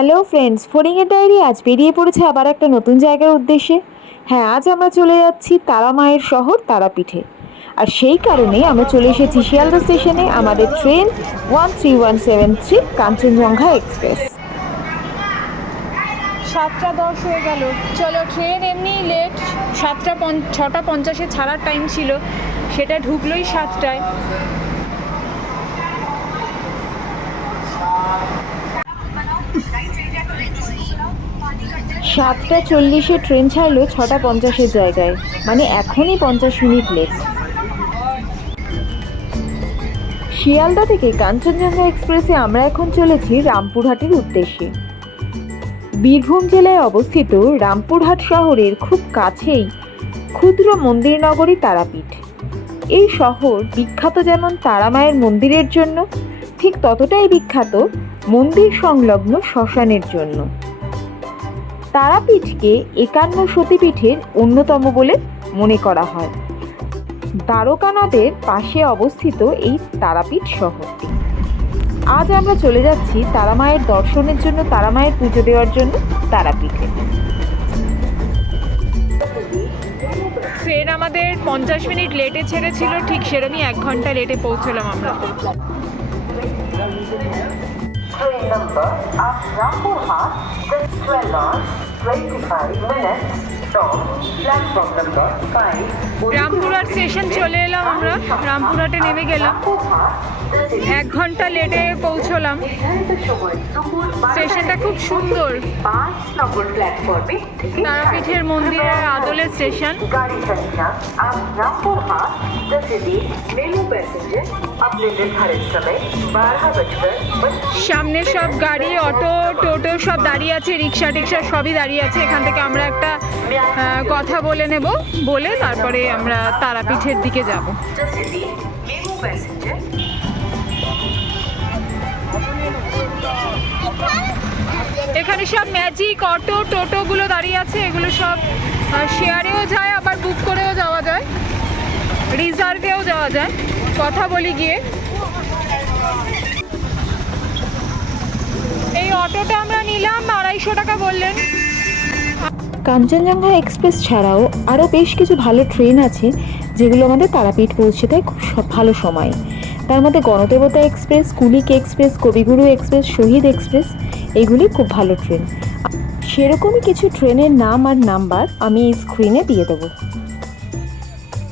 Hello friends, ফড়িংয়ের diary আজ বেরিয়ে পড়েছে আবার একটা নতুন জায়গার উদ্দেশ্যে। হ্যাঁ, আজ আমরা চলে যাচ্ছি তারা মায়ের শহর তারাপীঠে। আর সেই কারণেই আমরা চলে এসেছি শিয়ালদা স্টেশনে আমাদের ট্রেন 13173 কাঞ্চনজঙ্ঘা এক্সপ্রেস। 7টা 10 হয়ে গেল। চলো, ট্রেন এমনি লেট, 6টা 50-এ ছাড়ার টাইম ছিল, সেটা ঢুকলোই 7টায়। 7টা 40-এ ট্রেন ছাড়লো 6টা 50-এর জায়গায়, মানে এখনই 50 মিনিট লেট। শিয়ালদা থেকে কাঞ্চনজঙ্ঘা এক্সপ্রেসে আমরা এখন চলেছি রামপুরহাটের উদ্দেশ্যে। বীরভূম জেলায় অবস্থিত রামপুরহাট শহরের খুব কাছেই ক্ষুদ্র মন্দির নগরী তারাপীঠ। এই শহর বিখ্যাত যেমন তারা মায়ের মন্দিরের জন্য, ঠিক ততটাই বিখ্যাত মন্দির সংলগ্ন শ্মশানের জন্য। তারাপীঠকে 51 সতীপীঠের অন্যতম বলে মনে করা হয়। দ্বারকা নদের পাশে অবস্থিত এই তারাপীঠ শহরটি। আজ আমরা চলে যাচ্ছি তারা মায়ের দর্শনের জন্য, তারা মায়ের পুজো দেওয়ার জন্য তারাপীঠে। ট্রেন আমাদের 50 মিনিট লেটে ছেড়েছিল, ঠিক সেরকমই 1 ঘন্টা লেটে পৌঁছলাম আমরা। Train number of Rampurhat, 12 hours, 25 minutes from platform number 5. Rampurhat station চলে এলাম আমরা, রামপুরহাটে নেমে গেলাম, 1 ঘন্টা লেটে পৌঁছলাম। স্টেশনটা খুব সুন্দর, তারাপীঠের মন্দিরের আদলে স্টেশন। गाड़ी संख्या आप Rampurhat the city MEMU passenger अपने निर्धारित समय 12:25। সামনে সব গাড়ি, অটো, টোটো সব দাঁড়িয়ে আছে, রিক্সা টিক্সা সবই দাঁড়িয়ে আছে। এখান থেকে আমরা একটা কথা বলে নেব, বলে তারপরে আমরা তারাপীঠের দিকে যাব। এখানে সব ম্যাজিক অটো টোটোগুলো দাঁড়িয়ে আছে, এগুলো সব শেয়ারেও যায়, আবার বুক করেও যাওয়া যায়, রিজার্ভেও যাওয়া যায়। কথা বলি গিয়ে। এই অটোটা আমরা নিলাম, 250 টাকা বললেন। কাঞ্চনজঙ্ঘা এক্সপ্রেস ছাড়াও আরও বেশ কিছু ভালো ট্রেন আছে যেগুলো আমাদের তারাপীঠ পৌঁছে দেয় খুব ভালো সময়ে। তার মধ্যে গণদেবতা এক্সপ্রেস, কুলিক এক্সপ্রেস, কবিগুরু এক্সপ্রেস, শহীদ এক্সপ্রেস, এগুলি খুব ভালো ট্রেন। সেরকমই কিছু ট্রেনের নাম আর নাম্বার আমি এই স্ক্রিনে দিয়ে দেবো।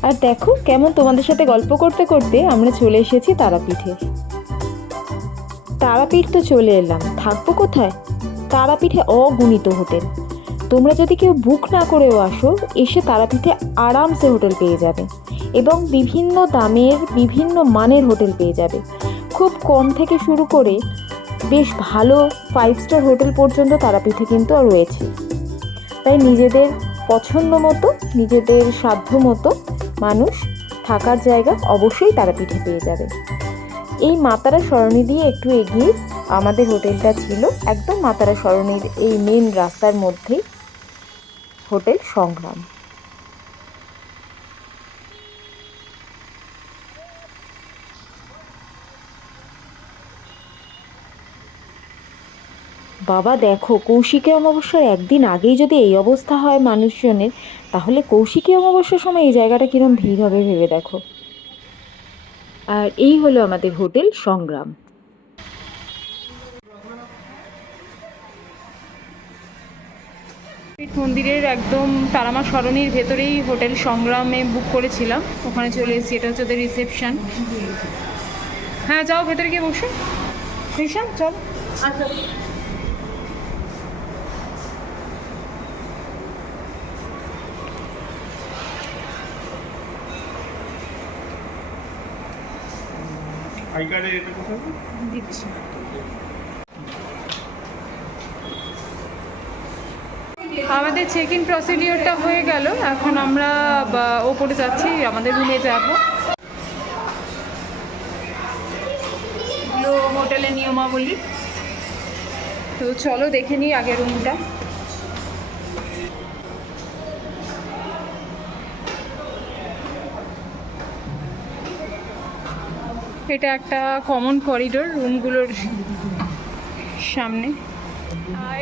আর দেখো কেমন তোমাদের সাথে গল্প করতে করতে আমরা চলে এসেছি তারাপীঠে। তারাপীঠ তো চলে এলাম, থাকবো কোথায়? তারাপীঠে অগণিত হোটেল। তোমরা যদি কেউ বুক না করেও আসো, এসে তারাপীঠে আরামসে হোটেল পেয়ে যাবে, এবং বিভিন্ন দামের বিভিন্ন মানের হোটেল পেয়ে যাবে। খুব কম থেকে শুরু করে বেশ ভালো 5 স্টার হোটেল পর্যন্ত তারাপীঠে কিন্তু রয়েছে। তাই নিজেদের পছন্দ মতো, নিজেদের সাধ্য মতো মানুষ থাকার জায়গা অবশ্যই তারাপীঠে পেয়ে যাবে। এই মাতারা সরণি দিয়ে একটু এগিয়ে আমাদের হোটেলটা ছিল, একদম মাতারা সরণির এই মেন রাস্তার মধ্যেই হোটেল সংগ্রাম। বাবা দেখো, কৌশিকী অমাবস্যার একদিন আগেই যদি এই অবস্থা হয় মানুষজনের, তাহলে কৌশিকী অমাবস্যার সময় এই জায়গাটা কিরম ভিড় হবে ভেবে দেখো। আর এই হলো আমাদের হোটেল সংগ্রাম। মন্দিরের একদম তারামা সরণির ভেতরেই হোটেল সংগ্রামে বুক করেছিলাম, ওখানে চলে এসেছি। এটা হচ্ছে ওদের রিসেপশন। হ্যাঁ, যাও ভেতরে গিয়ে বসো। রিসেপশন চল। আচ্ছা, দিচ্ছি। আমাদের চেক ইন প্রসিডিওরটা হয়ে গেল, এখন আমরা ওপরে যাচ্ছি, আমাদের রুমে যাব। হোটেলের নিয়মাবলী তো চলো দেখে নিই আগে রুমটা। এটা একটা কমন করিডোর রুমগুলোর সামনে।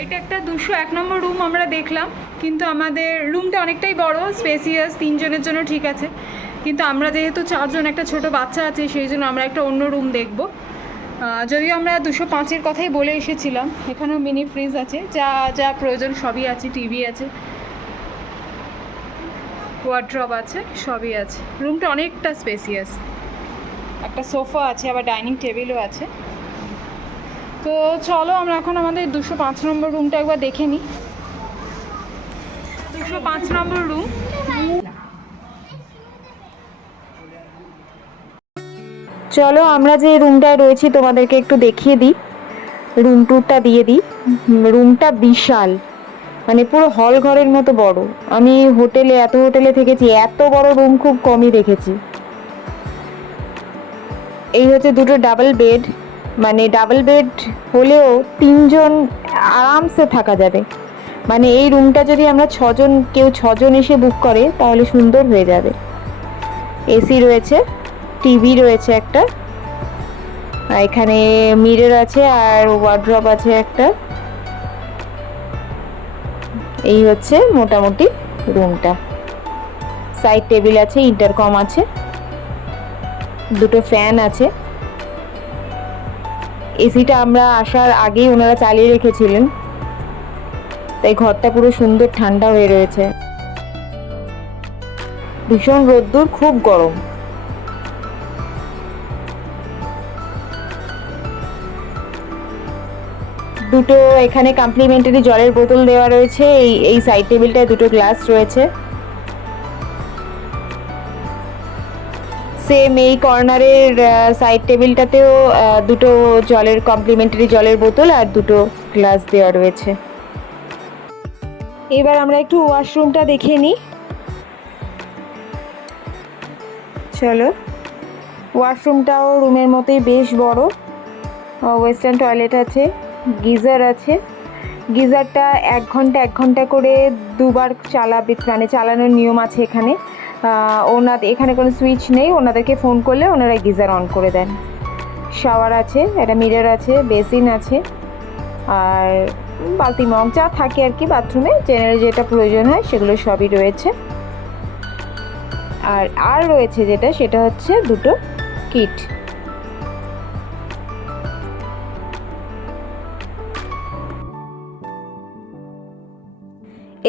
এটা একটা 201 নম্বর রুম আমরা দেখলাম, কিন্তু আমাদের রুমটা অনেকটাই বড়, স্পেসিয়াস, 3 জনের জন্য ঠিক আছে, কিন্তু আমরা যেহেতু 4 জন, একটা ছোট বাচ্চা আছে, সেই জন্য আমরা একটা অন্য রুম দেখব। যদিও আমরা 205-এর কথাই বলে এসেছিলাম। এখানেও মিনি ফ্রিজ আছে, যা যা প্রয়োজন সবই আছে, টিভি আছে, ওয়ার্ড্রব আছে, সবই আছে। রুমটা অনেকটা স্পেসিয়াস, একটা সোফা আছে, আবার ডাইনিং টেবিলও আছে। তো চলো আমরা এখন আমাদের 205 নম্বর রুমটা একবার দেখে নিই। 205 নম্বর রুম। চলো আমরা যে রুমটায় রয়েছি তোমাদেরকে একটু দেখিয়ে দিই, রুম ট্যুরটা দিয়ে দিই। রুমটা বিশাল, মানে পুরো হল ঘরের মতো বড়। আমি এত হোটেলে থেকেছি, এত বড় রুম খুব কমই দেখেছি। এই হচ্ছে দুটো ডাবল বেড, মানে ডাবল বেড হলেও 3 জন আরামসে থাকা যাবে। মানে এই রুমটা যদি আমরা 6 জন এসে বুক করে তাহলে সুন্দর হয়ে যাবে। এসি রয়েছে, টিভি রয়েছে একটা, আর এখানে মিরর আছে আর ওয়ার্ড্রব আছে একটা। এই হচ্ছে মোটামুটি রুমটা। সাইড টেবিল আছে, ইন্টারকম আছে, দুটো ফ্যান আছে। এসিটা আমরা আসার আগেই ওনারা চালিয়ে রেখেছিলেন, তাই ঘরটা পুরো সুন্দর ঠান্ডা হয়ে রয়েছে। ভীষণ রোদ্দুর, খুব গরম। দুটো এখানে কমপ্লিমেন্টারি জলের বোতল দেওয়া রয়েছে। এই সাইড টেবিলটায় দুটো গ্লাস রয়েছে। সেম এই কর্নারের সাইড টেবিলটাতেও দুটো কমপ্লিমেন্টারি জলের বোতল আর দুটো গ্লাস দেওয়া রয়েছে। এবার আমরা একটু ওয়াশরুমটা দেখে নিই। চলো, ওয়াশরুমটাও রুমের মতোই বেশ বড়। ওয়েস্টার্ন টয়লেট আছে, গিজার আছে। গিজারটা 1 ঘন্টা করে দুবার চালানোর নিয়ম আছে এখানে। এখানে কোনো সুইচ নেই, ওনাদেরকে ফোন করলে ওনারা গিজার অন করে দেন। শাওয়ার আছে, একটা মিরর আছে, বেসিন আছে, আর বালতি মগ যা থাকে আর কি বাথরুমে জেনারেল যেটা প্রয়োজন হয় সেগুলো সবই রয়েছে। আর রয়েছে সেটা হচ্ছে দুটো কিট।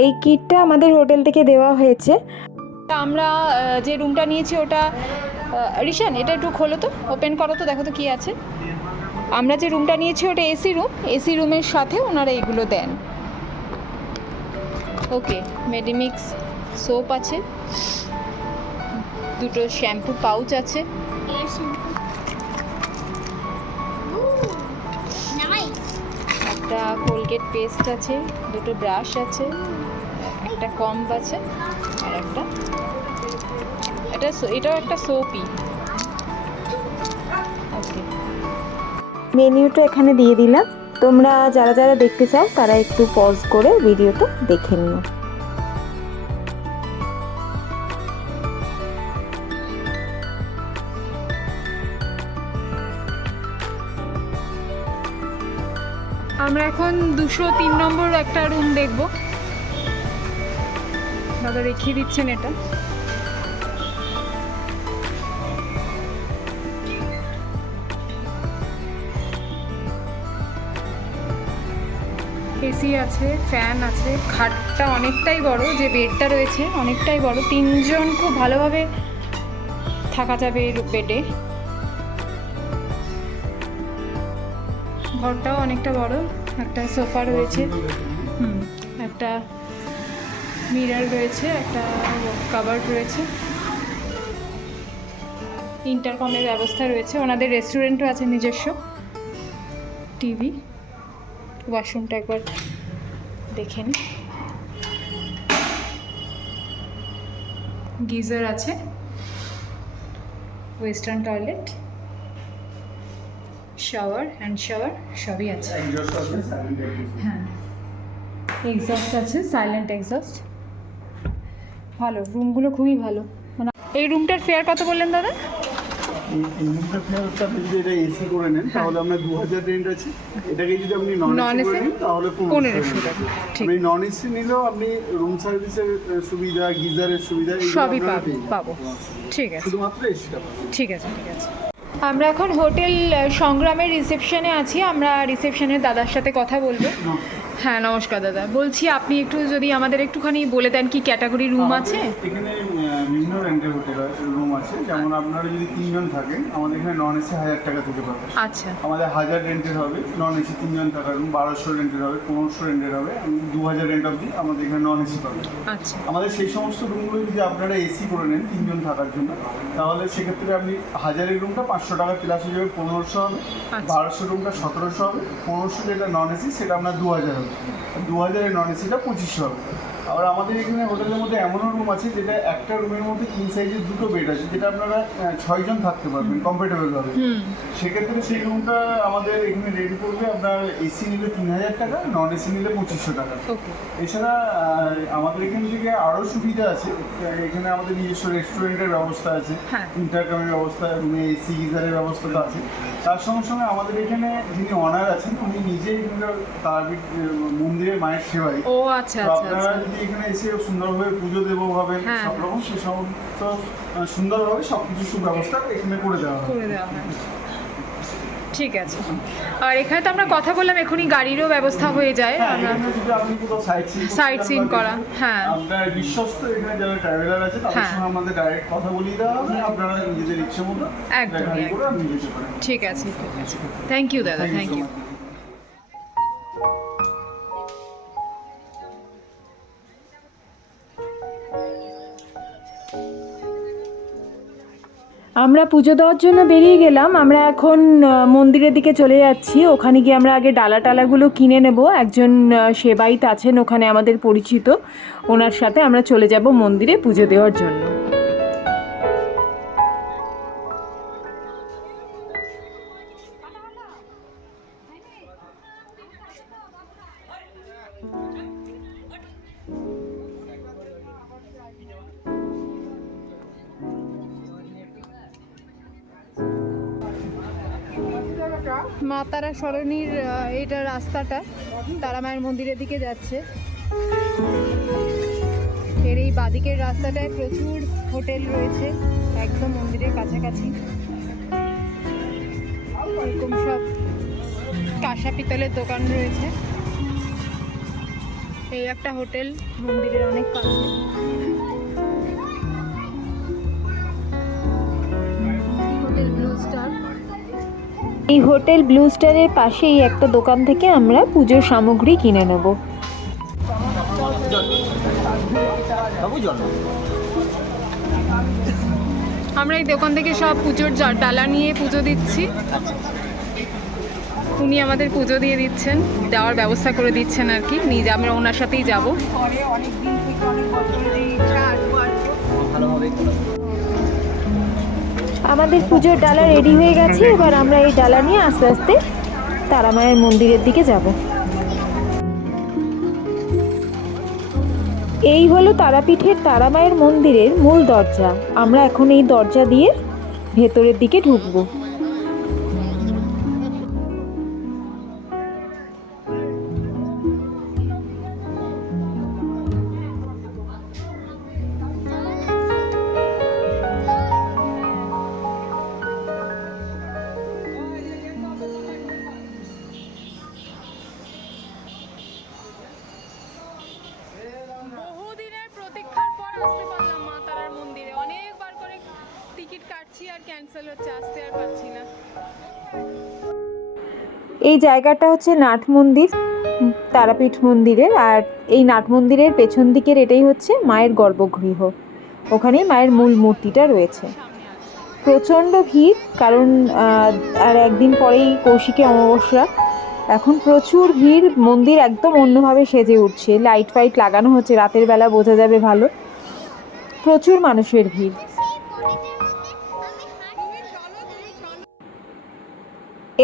এই কিটটা আমাদের হোটেল থেকে দেওয়া হয়েছে। আমরা যে রুমটা নিয়েছি ওটা, রিশান এটা একটু খোলো তো, ওপেন করো তো, দেখো তো কী আছে। আমরা যে রুমটা নিয়েছি ওটা এসি রুম। এসি রুমের সাথে ওনারা এগুলো দেন। ওকে, মেডিমিক্স সোপ আছে, দুটো শ্যাম্পু পাউচ আছে, একটা কোলগেট পেস্ট আছে, দুটো ব্রাশ আছে, একটা কম্ব আছে, আর এটাও একটা সোপই। ওকে, মেনিউটা এখানে দিয়ে দিলাম। তোমরা যারা দেখতে চাও তারা একটু পজ করে ভিডিওটা দেখে নিও। আমরা এখন 203 নম্বর একটা রুম দেখব। দাদা দেখিয়ে দিচ্ছেন এটা। এসি আছে, ফ্যান আছে, খাটটা অনেকটাই বড়, যে বেডটা রয়েছে অনেকটাই বড়, 3 জন খুব ভালোভাবে থাকা যাবে এই বেডে। ঘরটাও অনেকটা বড়, একটা সোফা রয়েছে, একটা মিরর রয়েছে, একটা কাভার্ড রয়েছে, ইন্টারকমের ব্যবস্থা রয়েছে, ওনাদের রেস্টুরেন্টও আছে নিজস্ব, টিভি। ওয়াশরুমটা একবার দেখে নিই। গিজার আছে, western toilet, shower, hand shower সবই আছে। হ্যাঁ, এক্সস্ট আছে, সাইলেন্ট এক্সস্ট। ভালো, রুমগুলো খুবই ভালো। মানে এই রুমটার ফেয়ার কত বললেন দাদা? এই রুমটা ফেরত আপনি যদি এটা এসি করে নেন তাহলে আপনার 2000 রেন্ট আছে। এটাকে যদি আপনি নন Non এসি করে AC নেন তাহলে 1500 টাকা। ঠিক, আপনি নন এসি নিলেও আপনি রুম সার্ভিসের সুবিধা, গিজারের সুবিধা এগুলো সবই আপনারা পেয়ে যাবেন। পাবো। ঠিক আছে, শুধুমাত্র এসিটা পাবেন। ঠিক আছে, ঠিক আছে। আমরা এখন হোটেল সংগ্রামের রিসেপশনে আছি। আমরা রিসেপশনের দাদার সাথে কথা বলবো। হ্যাঁ, নমস্কার দাদা। বলছি আপনি একটু যদি আমাদের একটুখানি বলে দেন কি ক্যাটাগরি রুম আছে? এখানে বিভিন্ন রেন্টের হোটেল রুম আছে। যেমন আপনারা যদি 3 জন থাকেন আমাদের এখানে নন এসি 1000 টাকা থেকে পাবেন। আচ্ছা, আমাদের 1000 রেন্টের হবে, নন এসি 3 জন থাকার রুম 1200 রেন্টের হবে, 1500 রেন্টের হবে, 2000 রেন্ট অবধি আমাদের এখানে নন এসি পাবেন। আচ্ছা, আমাদের সেই সমস্ত রুমগুলো যদি আপনারা এসি করে নেন 3 জন থাকার জন্য তাহলে সেক্ষেত্রে আপনি 1000-এর রুমটা 500 টাকা প্লাস হয়ে যাবে, 1500 হবে। আচ্ছা। 1200 রুমটা 1700 হবে, 1500 যেটা নন এসি সেটা আপনার 2000 হবে, 2000-এর নন এসিটা 2500 হবে। আবার আমাদের এখানে হোটেলের মধ্যে এমনও রুম আছে যেটা একটা রুমের মধ্যে 3 সাইজের 2টো বেড আছে, যেটা আপনারা 6 জন থাকতে পারবেন কমফোর্টেবলভাবে। সেক্ষেত্রে সেই রুমটা আমাদের এখানে রেডি করবে আপনার এসি নিলে 3000 টাকা, নন এসি নিলে 2500 টাকা। ওকে। এছাড়া আমাদের এখান থেকে আরও সুবিধা আছে। এখানে আমাদের নিজস্ব রেস্টুরেন্টের ব্যবস্থা আছে, হ্যাঁ। ইন্টারকামের ব্যবস্থা, রুমে এসি গিজারের ব্যবস্থা তো আছে। তার সঙ্গে সঙ্গে আমাদের এখানে যিনি অনার আছেন উনি নিজেই এখানকার তারাপীঠ মন্দিরের মায়ের সেবাই। ও আচ্ছা, তো আচ্ছা, আপনারা আচ্ছা। যদি এখানে এসে সুন্দরভাবে পুজো দেবো ভাবেন হ্যাঁ। সব রকম সে সমস্ত সুন্দরভাবে সব কিছু সুব্যবস্থা এখানে করে দেওয়া হবে। করে দেওয়া হয়। ঠিক আছে। আর এখানে তো আমরা কথা বললাম, এখনই গাড়িরও ব্যবস্থা হয়ে যায়। হ্যাঁ, আমরা এখানে যদি আপনি কোথাও সাইট সিন করা, হ্যাঁ। আপনার বিশ্বস্ত এখানে যারা ট্রাভেলার আছে তাদের হ্যাঁ। সঙ্গে আমাদের ডাইরেক্ট কথা বলিয়ে দেওয়া হবে, আপনারা নিজেদের ইচ্ছে মতো একদমই, গাড়ি করে আপনি যেতে পারেন। ঠিক আছে, ঠিক আছে। থ্যাংক ইউ দাদা, থ্যাংক ইউ। আমরা পুজো দেওয়ার জন্য বেরিয়ে গেলাম। আমরা এখন মন্দিরের দিকে চলে যাচ্ছি। ওখানে গিয়ে আমরা আগে ডালা টালাগুলো কিনে নেব। একজন সেবাইত আছেন ওখানে আমাদের পরিচিত, ওনার সাথে আমরা চলে যাব মন্দিরে পুজো দেওয়ার জন্য। মা তারা সরণির এটা রাস্তাটা তারা মায়ের মন্দিরের দিকে যাচ্ছে। এর এই বাদিকের রাস্তাটায় প্রচুর হোটেল রয়েছে একদম মন্দিরের কাছাকাছি। এরকম সব কাঁসা পিতলের দোকান রয়েছে। এই একটা হোটেল মন্দিরের অনেক কাছে। Hotel blue star. এই হোটেল ব্লু স্টারের পাশেই একটা দোকান থেকে আমরা পুজোর সামগ্রী কিনে নেব। আমরা এই দোকান থেকে সব পুজোর ডালা নিয়ে পুজো দিচ্ছি। উনি আমাদের পুজো দিয়ে দিচ্ছেন, দেওয়ার ব্যবস্থা করে দিচ্ছেন আর কি। নিজে আমরা ওনার সাথেই যাব। আমাদের পুজোর ডালা রেডি হয়ে গেছে। এবার আমরা এই ডালা নিয়ে আস্তে আস্তে তারা মায়ের মন্দিরের দিকে যাব। এই হলো তারাপীঠের তারা মায়ের মন্দিরের মূল দরজা। আমরা এখন এই দরজা দিয়ে ভেতরের দিকে ঢুকবো। বহুদিনের প্রতীক্ষার পর আসতে পারলাম মা তারার মন্দিরে। অনেকবার করে টিকিট কাটছি আর ক্যান্সেল হচ্ছে, আসতে আর পারছি না। এই জায়গাটা হচ্ছে নাট মন্দির, তারাপীঠ মন্দিরের। আর এই নাট মন্দিরের পেছন দিকের এটাই হচ্ছে মায়ের গর্ভগৃহ। ওখানেই মায়ের মূল মূর্তিটা রয়েছে। প্রচণ্ড ভিড়, কারণ আর একদিন পরেই কৌশিকী অমাবস্যা। এখন প্রচুর ভিড়, মন্দির একদম অন্যভাবে সেজে উঠছে। লাইট ফাইট লাগানো হচ্ছে, রাতের বেলা বোঝা যাবে ভালো। প্রচুর মানুষের ভিড়।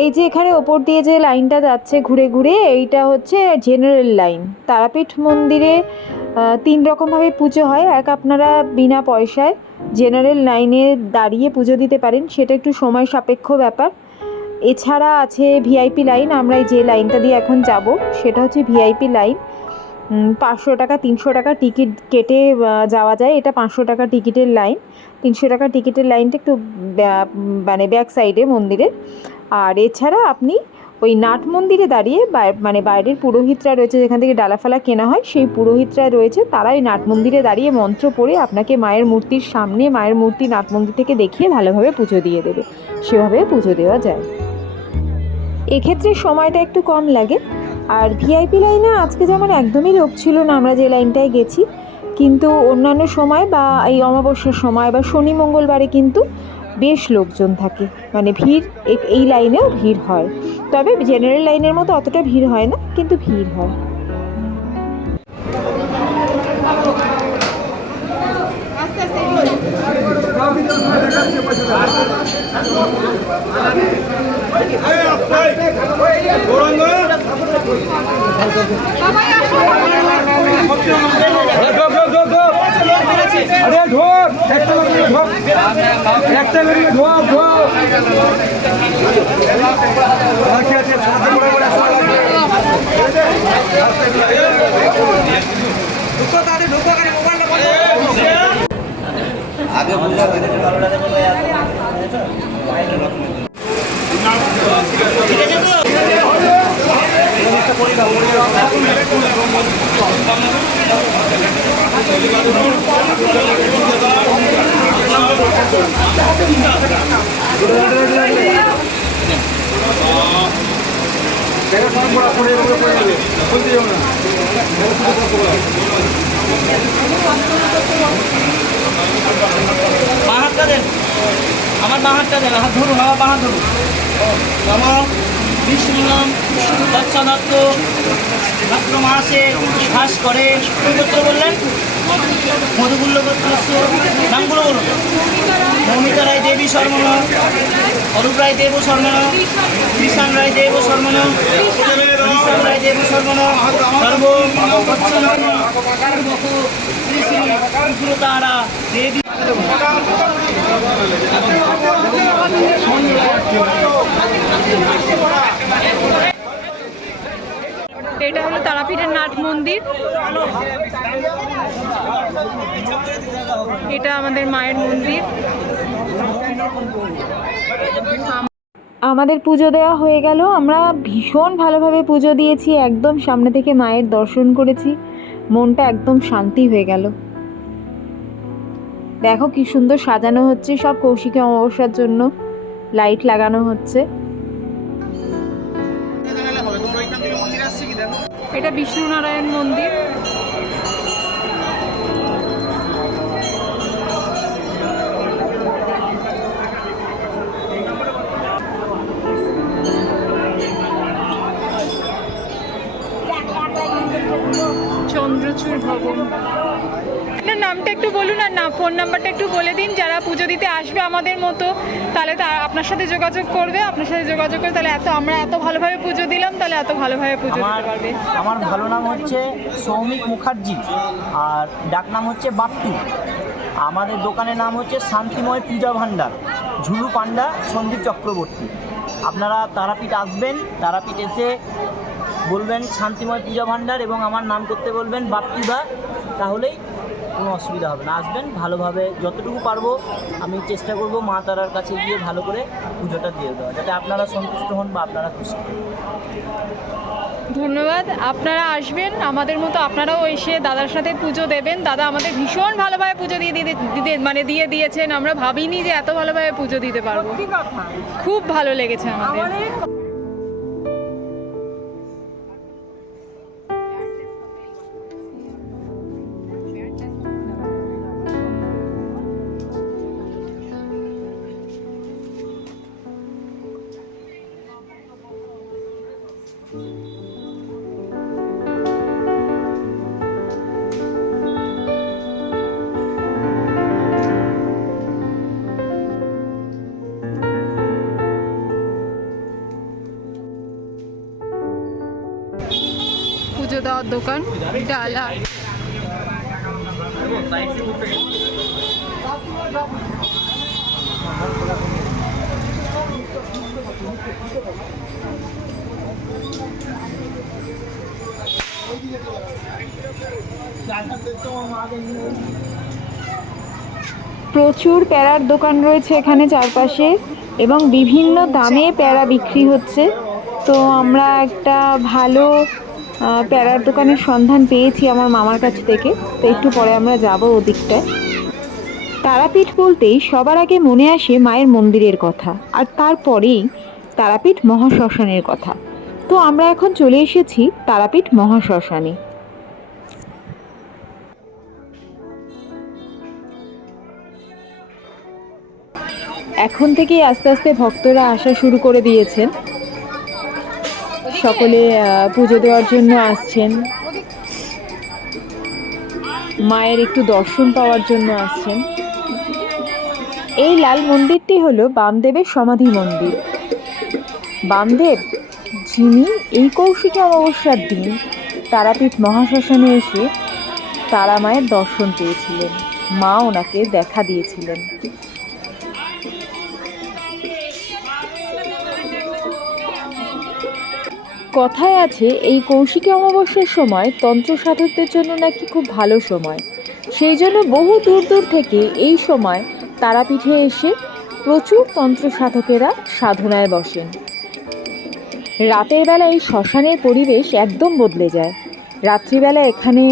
এই যে এখানে ওপর দিয়ে যে লাইনটা যাচ্ছে ঘুরে ঘুরে, এইটা হচ্ছে জেনারেল লাইন। তারাপীঠ মন্দিরে তিন রকমভাবে পুজো হয়। এক, আপনারা বিনা পয়সায় জেনারেল লাইনে দাঁড়িয়ে পুজো দিতে পারেন, সেটা একটু সময় সাপেক্ষ ব্যাপার। এছাড়া আছে ভিআইপি লাইন। আমরা যে লাইনটা দিয়ে এখন যাব সেটা হচ্ছে ভিআইপি লাইন। 500 টাকা 300 টাকা টিকিট কেটে যাওয়া যায়। এটা 500 টাকা টিকিটের লাইন। 300 টাকা টিকিটের লাইনটা একটু মানে ব্যাক সাইডে মন্দিরের। আর এছাড়া আপনি ওই নাট মন্দিরে দাঁড়িয়ে মানে বাইরের পুরোহিতরা রয়েছে, যেখান থেকে ডালাফালা কেনা হয়, সেই পুরোহিতরা রয়েছে, তারা ওই নাট মন্দিরে দাঁড়িয়ে মন্ত্র পড়ে আপনাকে মায়ের মূর্তির সামনে, মায়ের মূর্তি নাট মন্দির থেকে দেখিয়ে ভালোভাবে পুজো দিয়ে দেবে। সেভাবে পুজো দেওয়া যায়। এক্ষেত্রে সময়টা একটু কম লাগে। আর ভিআইপি লাইনে আজকে যেমন একদমই লোক ছিল না, আমরা যে লাইনটায় গেছি, কিন্তু অন্যান্য সময় বা এই অমাবস্যার সময় বা শনি মঙ্গলবারে কিন্তু বেশ লোকজন থাকে, মানে ভিড় এই লাইনেও ভিড় হয়। তবে জেনারেল লাইনের মতো অতটা ভিড় হয় না, কিন্তু ভিড় হয়। अरे ढोक একটা বেরিয়ে ঢোক আগে বুঝা ভালো লাগে বাহাতটা দেন, আমার বাহাতটা দেন, হাত ধরুন, আমার বাহাত ধরুন। নম বিষ্ণু তৎসদত্ত মাত্র মাসে শ্বাস করে গোত্র বললেন, মধুগুল্য গোত্রস্য নামগুলো বলুন। মৌমিতা রায় দেবী শর্মণ, অরূপ রায় দেব শর্মণ, কৃষাণ রায় দেব শর্মণ, কৃষাণ রায় দেব শর্মণ, সর্ব শ্রী শ্রী উগ্রতারা দেবী। এটা হলো তারাপীঠের নাট মন্দির। এটা আমাদের মায়ের মন্দির। আমাদের পুজো দেওয়া হয়ে গেল। আমরা ভীষণ ভালোভাবে পুজো দিয়েছি, একদম সামনে থেকে মায়ের দর্শন করেছি, মনটা একদম শান্তি হয়ে গেল। দেখো কি সুন্দর সাজানো হচ্ছে, সব কৌশিকী অমাবস্যার জন্য লাইট লাগানো হচ্ছে। এটা বিষ্ণু নারায়ণ মন্দির। চন্দ্রচূড় ভবন। আপনার নামটা একটু বলুন আর না ফোন নাম্বারটা একটু বলে দিন, যারা পুজো দিতে আসবে আমাদের মতো, তাহলে আপনার সাথে যোগাযোগ করবে। আপনার সাথে যোগাযোগ করে তাহলে আমরা এত ভালোভাবে পুজো দিলাম, তাহলে এত ভালোভাবে পুজো দিতে পারবে। আমার ভালো নাম হচ্ছে সৌমিক মুখার্জি, আর ডাক নাম হচ্ছে বাপ্টু। আমাদের দোকানের নাম হচ্ছে শান্তিময় পূজা ভাণ্ডার, ঝুলু পান্ডা, সন্দীপ চক্রবর্তী। আপনারা তারাপীঠ আসবেন, তারাপীঠ এসে বলবেন শান্তিময় পূজা ভাণ্ডার এবং আমার নাম করতে বলবেন বাপ্টুদা, তাহলেই কোনো অসুবিধা হবে না। আসবেন, ভালোভাবে যতটুকু পারবো আমি চেষ্টা করব মা তারার কাছে গিয়ে ভালো করে পুজোটা দিয়ে দেওয়া, যাতে আপনারা সন্তুষ্ট হন বা আপনারা খুশি। ধন্যবাদ। আপনারা আসবেন আমাদের মতো, আপনারাও এসে দাদার সাথে পুজো দেবেন। দাদা আমাদের ভীষণ ভালোভাবে পুজো দিয়ে দিয়েছেন। আমরা ভাবিনি যে এত ভালোভাবে পুজো দিতে পারবো। খুব ভালো লেগেছে আমাদের। পুজো দেওয়ার দোকান ডালা। প্রচুর প্যারার দোকান রয়েছে এখানে চারপাশে এবং বিভিন্ন দামে প্যারা বিক্রি হচ্ছে। তো আমরা একটা ভালো প্যারার দোকানের সন্ধান পেয়েছি আমার মামার কাছ থেকে। তো একটু পরে আমরা যাব ওদিকটায়। তারাপীঠ বলতেই সবার আগে মনে আসে মায়ের মন্দিরের কথা, আর তারপরেই তারাপীঠ মহাশ্মশানের কথা। তো আমরা এখন চলে এসেছি তারাপীঠ মহাশ্মশানে। এখন থেকেই আস্তে আস্তে ভক্তরা আসা শুরু করে দিয়েছেন। সকলে পুজো দেওয়ার জন্য আসছেন, মায়ের একটু দর্শন পাওয়ার জন্য আসছেন। এই লাল মন্দিরটি হলো বামদেবের সমাধি মন্দির। বামদেব, যিনি এই কৌশিকী অমাবস্যার দিন তারাপীঠ মহাশ্মশানে এসে তারা মায়ের দর্শন পেয়েছিলেন, মা ওনাকে দেখা দিয়েছিলেন। কথায় আছে এই কৌশিকী অমাবস্যার সময় তন্ত্র সাধকদের জন্য নাকি খুব ভালো সময়। সেই জন্য বহু দূর দূর থেকে এই সময় তারাপীঠে এসে প্রচুর তন্ত্র সাধকেরা সাধনায় বসেন। রাতের বেলা এই শ্মশানের পরিবেশ একদম বদলে যায়। রাত্রিবেলা এখানে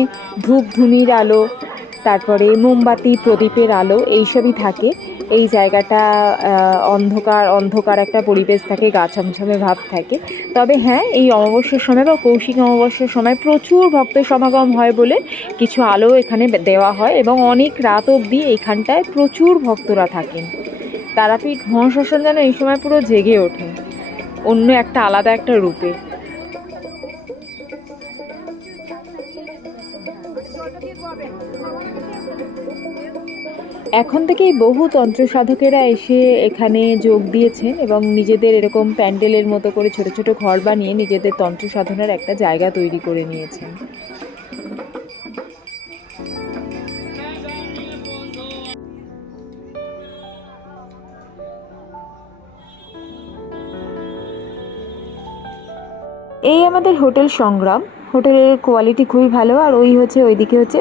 ধূপ ধুনির আলো, তারপরে মোমবাতি প্রদীপের আলো এইসবই থাকে। এই জায়গাটা অন্ধকার অন্ধকার একটা পরিবেশ থাকে, গা ছমছমে ভাব থাকে। তবে হ্যাঁ, এই অমাবস্যার সময় বা কৌশিক অমাবস্যার সময় প্রচুর ভক্তের সমাগম হয় বলে কিছু আলো এখানে দেওয়া হয় এবং অনেক রাত অবধি এইখানটায় প্রচুর ভক্তরা থাকেন। তারাপীঠ মহাশ্মশান যেন এই সময় পুরো জেগে ওঠে অন্য একটা আলাদা একটা রূপে। এখন থেকেই বহু তন্ত্র সাধকেরা এসে এখানে যোগ দিয়েছেন এবং নিজেদের এরকম প্যান্ডেলের মতো করে ছোট ছোট ঘর বানিয়ে নিজেদের তন্ত্র সাধনার একটা জায়গা তৈরি করে নিয়েছেন। এই আমাদের হোটেল সংগ্রাম। হোটেলের কোয়ালিটি খুবই ভালো। আর ওইদিকে হচ্ছে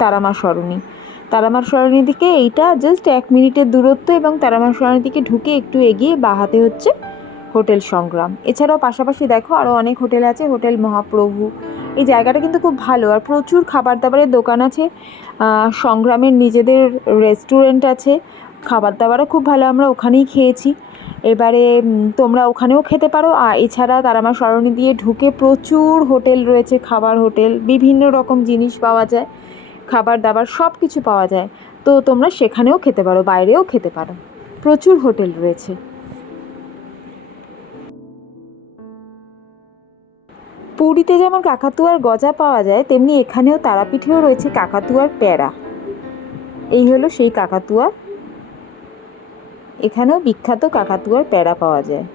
তারামা সরণি। তারামার সরণির দিকে এইটা জাস্ট 1 মিনিটের দূরত্ব এবং তারামার সরণির দিকে ঢুকে একটু এগিয়ে বাঁ হাতে হচ্ছে হোটেল সংগ্রাম। এছাড়াও পাশাপাশি দেখো আরও অনেক হোটেল আছে, হোটেল মহাপ্রভু। এই জায়গাটা কিন্তু খুব ভালো আর প্রচুর খাবার দাবারের দোকান আছে। সংগ্রামের নিজেদের রেস্টুরেন্ট আছে, খাবার দাবারও খুব ভালো, আমরা ওখানেই খেয়েছি। এবারে তোমরা ওখানেও খেতে পারো। আর এছাড়া তারামা সরণি দিয়ে ঢুকে প্রচুর হোটেল রয়েছে, খাবার হোটেল, বিভিন্ন রকম জিনিস পাওয়া যায়, খাবার দাবার সব কিছু পাওয়া যায়। তো তোমরা সেখানেও খেতে পারো, বাইরেও খেতে পারো, প্রচুর হোটেল রয়েছে। পুরীতে যেমন কাকাতুয়ার গজা পাওয়া যায়, তেমনি এখানেও তারাপীঠেও রয়েছে কাকাতুয়ার প্যারা। এই হলো সেই কাকাতুয়া। এখানেও বিখ্যাত কাকাতুয়ার প্যারা পাওয়া যায়।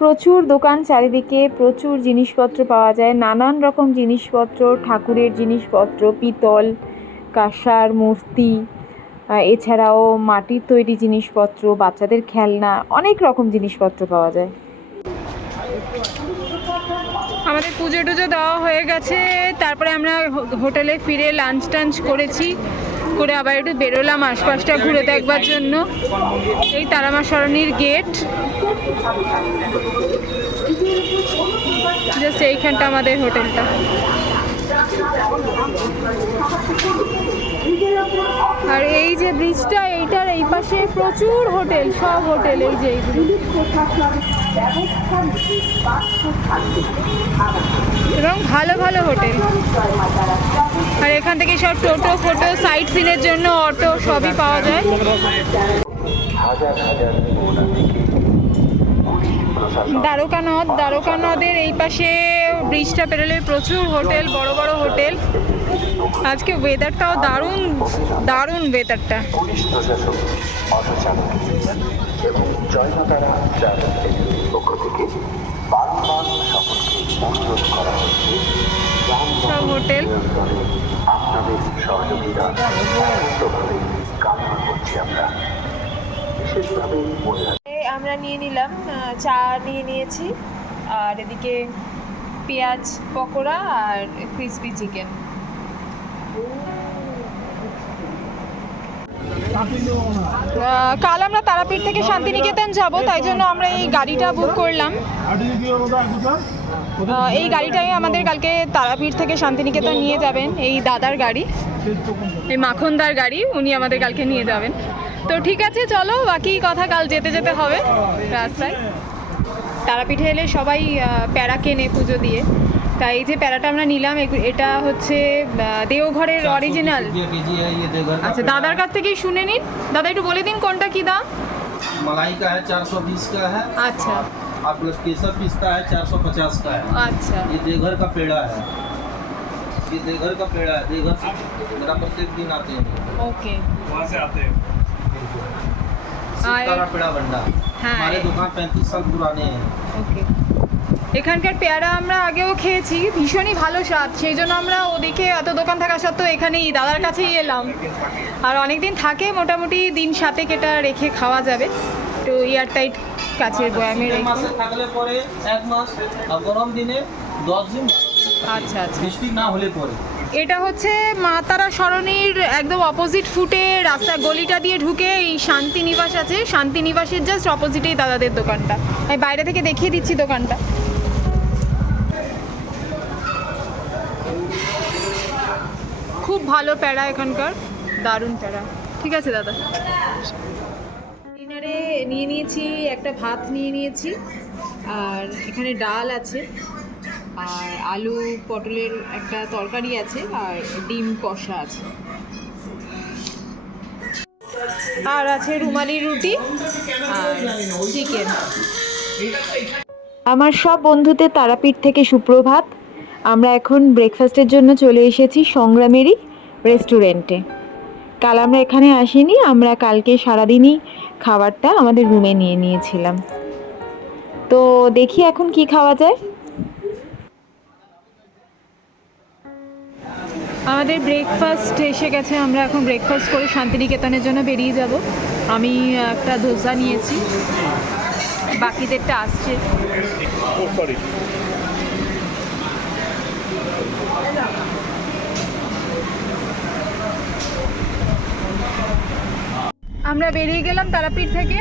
প্রচুর দোকান চারিদিকে, প্রচুর জিনিসপত্র পাওয়া যায়, নানান রকম জিনিসপত্র, ঠাকুরের জিনিসপত্র, পিতল, কাঁসার মূর্তি, এছাড়াও মাটির তৈরি জিনিসপত্র, বাচ্চাদের খেলনা, অনেক রকম জিনিসপত্র পাওয়া যায়। আমাদের পুজো টুজো দেওয়া হয়ে গেছে, তারপরে আমরা হোটেলে ফিরে লাঞ্চ টাঞ্চ করেছি, করে আবার একটু বেরোলাম আশপাশটা ঘুরে দেখবার জন্য। এই তারামা সরণির গেট, জাস্ট এইখানটা আমাদের হোটেলটা। আর এই যে ব্রিজটা, এইটার এই পাশে প্রচুর হোটেল, সব হোটেল, এই যে এইগুলো এবং ভালো ভালো হোটেল। আর এখান থেকে সব টোটো ফোটো, সাইট সিনের জন্য অটো সবই পাওয়া যায়। দ্বারকা নদের এই পাশে ব্রিজটা পেরোলে প্রচুর হোটেল, বড় বড় হোটেল। আজকে ওয়েদারটাও দারুণ দারুণ ওয়েদারটা। সব হোটেল। আপনাদের সহযোগিতা প্রভাবে কামনা করছি আমরা বিশেষভাবে মনে আমরা নিয়ে নিলাম চা নিয়ে নিয়েছি, আর এদিকে পেঁয়াজ পকোড়া আর ক্রিসপি চিকেন। কাল আমরা তারাপীঠ থেকে শান্তিনিকেতন যাব, তাই জন্য আমরা এই গাড়িটা বুক করলাম। এই গাড়িটাই আমাদের কালকে তারাপীঠ থেকে শান্তিনিকেতন নিয়ে যাবেন। এই দাদার গাড়ি, এই মাখনদার গাড়ি, উনি আমাদের কালকে নিয়ে যাবেন। তো ঠিক আছে, চলো বাকি কথা কাল যেতে যেতে হবে রাস্তায়। তারাপীঠে এলে সবাই প্যারা কেনে পুজো দিয়ে, তাই এই যে প্যারাটা আমরা নিলাম এটা হচ্ছে দেওঘরের অরিজিনাল। আচ্ছা, দাদার কাছ থেকেই শুনে নিন। দাদা একটু বলে দিন কোনটা কি দাম। मलाई का है 420 का है, আচ্ছা और प्लस केसर पिस्ता है 450 का है। আচ্ছা ये देवघर का पेड़ा है, ये देवघर का पेड़ा है। देवघर से मेरा प्रत्येक दिन आते हैं, ओके। वहाँ से आते हैं। सितारा पेड़ा भंडार, हाँ, हमारे दुकान 35 साल पुराने हैं। ওকে। এখানকার পেয়ারা আমরা আগেও খেয়েছি, ভীষণই ভালো স্বাদ, সেই জন্য আমরা ওদিকে এত দোকান থাকা সত্ত্বেও এখানেই দাদার কাছেই এলাম। আর অনেক দিন থাকে, মোটামুটি দিন 7 এটা রেখে খাওয়া যাবে, তো এয়ারটাইট কাচের বয়ামে শীতের রেখে। মাসে থাকলে পরে 1 মাস, আর গরম দিনে 10 দিন, আচ্ছা আচ্ছা। বৃষ্টি না হলে পরে। এটা হচ্ছে মা তারা সরণির একদম অপোজিট ফুটে রাস্তা গলিটা দিয়ে ঢুকে এই শান্তিনিবাস আছে, শান্তিনিবাসের জাস্ট অপোজিটেই দাদাদের দোকানটা। আমি বাইরে থেকে দেখিয়ে দিচ্ছি দোকানটা। খুব ভালো প্যারা এখানকার, দারুণ প্যারা। ঠিক আছে দাদা। ডিনারে নিয়ে নিয়েছি একটা ভাত নিয়ে নিয়েছি, আর এখানে ডাল আছে, আর আলু পটলের একটা তরকারি আছে, আর ডিম কষা আছে, আর আছে রুমালি রুটি আর চিকেন। আমার সব বন্ধুদের তারাপীঠ থেকে সুপ্রভাত। আমরা এখন ব্রেকফাস্টের জন্য চলে এসেছি সংগ্রামেরই রেস্টুরেন্টে। কাল আমরা এখানে আসিনি, আমরা কালকে সারাদিনই খাবারটা আমাদের রুমে নিয়ে নিয়েছিলাম। তো দেখি এখন কি খাওয়া যায়। আমাদের ব্রেকফাস্ট এসে গেছে, আমরা এখন ব্রেকফাস্ট করে শান্তিনিকেতনের জন্য বেরিয়ে যাব। আমি একটা ধোসা নিয়েছি, বাকিদেরটা আসছে। আমরা বেরিয়ে গেলাম তারাপীঠ থেকে।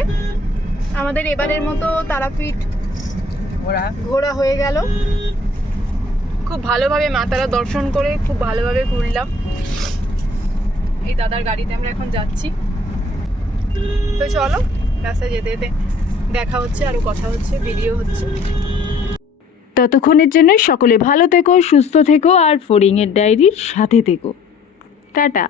আমাদের এবারের মতো তারাপীঠ ঘোরা হয়ে গেল। খুব ভালোভাবে মা তারা দর্শন করে খুব ভালোভাবে ঘুরলাম। এই দাদার গাড়িতে আমরা এখন যাচ্ছি। তো চলো, রাস্তায় যেতে যেতে দেখা হচ্ছে, আরও কথা হচ্ছে, ভিডিও হচ্ছে। ততক্ষণের জন্য সকলে ভালো থেকো, সুস্থ থেকো, আর ফড়িংয়ের ডায়েরির সাথে থেকো। টাটা।